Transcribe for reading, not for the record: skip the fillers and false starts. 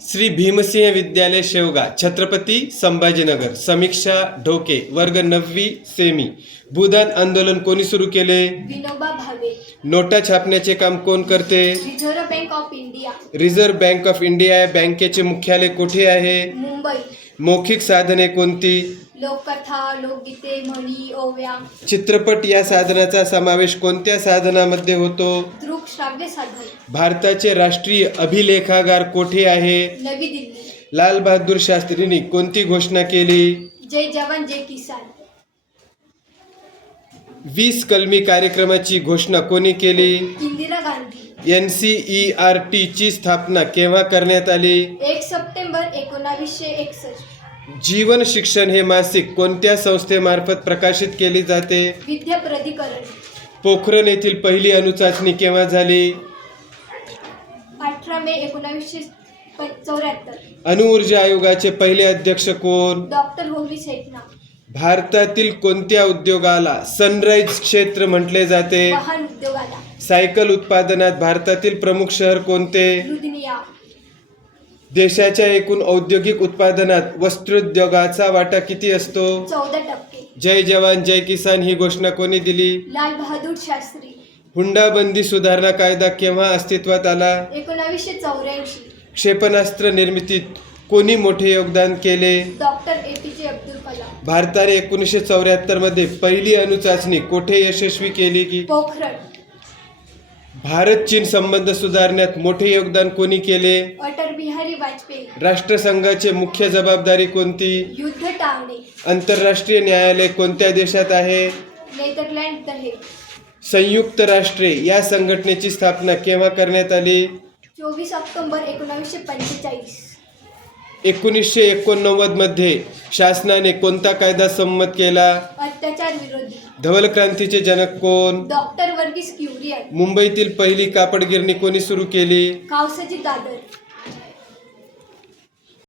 श्री भीमसिंह विद्यालय शेवगा, छत्रपती संभाजीनगर. समीक्षा ढोके, वर्ग 9वी सेमी. भूदान आंदोलन कोणी सुरू केले? विनोबा भावे. नोटा छापण्याचे काम कोण करते? Reserve bank of India, reserve bank of India या बँकेचे मुख्यालय कुठे आहे? मुंबई. मौखिक साधने कोणती? लोककथा, लोकगीते, म्हणी, ओव्या. चित्रपट या साधनाचा समावेश कोणत्या साधनामध्ये होतो? दृक श्राव्य साधन. भारताचे राष्ट्रीय अभिलेखागार कोठे आहे? नवी दिल्ली. लाल बहादूर शास्त्रींनी कोणती घोषणा केली? जय जवान जय किसान. 20 कलमी कार्यक्रमाची घोषणा कोणी केली? इंदिरा गांधी. NCERT ची स्थापना केव्हा करण्यात आली? 1 सप्टेंबर 1961. जीवन शिक्षण हे मासिक कोणत्या संस्थेमार्फत प्रकाशित केले जाते? विद्या प्राधिकरण. पोखरण येथील पहिली अणुचाचणी केव्हा झाली? 18 मे 1974. अणुऊर्जा आयोगाचे पहिले अध्यक्ष कोण? डॉक्टर होमी सेठना. भारतातील कोणत्या उद्योगाला सनराइज क्षेत्र म्हटले जाते? वाहन उद्योगाला. सायकल उत्पादनात भारतातील प्रमुख शहर कोणते? लुधियाना. देशाच्या एकूण औद्योगिक उत्पादनात वस्त्रोद्योगाचा वाटा किती असतो? 14%. जय जवान जय किसान ही घोषणा कोणी दिली? लाल बहादूर शास्त्री. हुंडाबंदी सुधारणा कायदा केव्हा अस्तित्वात आला? 1984. क्षेपणास्त्र निर्मितीत कोणी मोठे योगदान केले? Doctor APJ Abdul Kalam. भारताने 1974 मध्ये पहिली अणुचाचणी कोठे यशस्वी केली की? पोखरण. भारत चीन संबंध सुधारण्यात मोठे योगदान कोणी केले? अटल बिहारी वाजपेयी. राष्ट्रसंघाची मुख्य जबाबदारी कोणती? युद्ध टाळणे. आंतरराष्ट्रीय न्यायालय कोणत्या देशात आहे? Netherland the Hague. संयुक्त राष्ट्रे या संघटनेची स्थापना केव्हा करण्यात आली? 24 ऑक्टोबर 1945. 1989 मध्ये शासनाने कोणता कायदा संमत केला? अत्याचार विरोधी. धवल क्रांतीचे जनक कोण? डॉक्टर वर्गीस क्युरियन. मुंबईतील पहिली कापड गिरणी कोणी सुरू केली? कावसाजी दादर.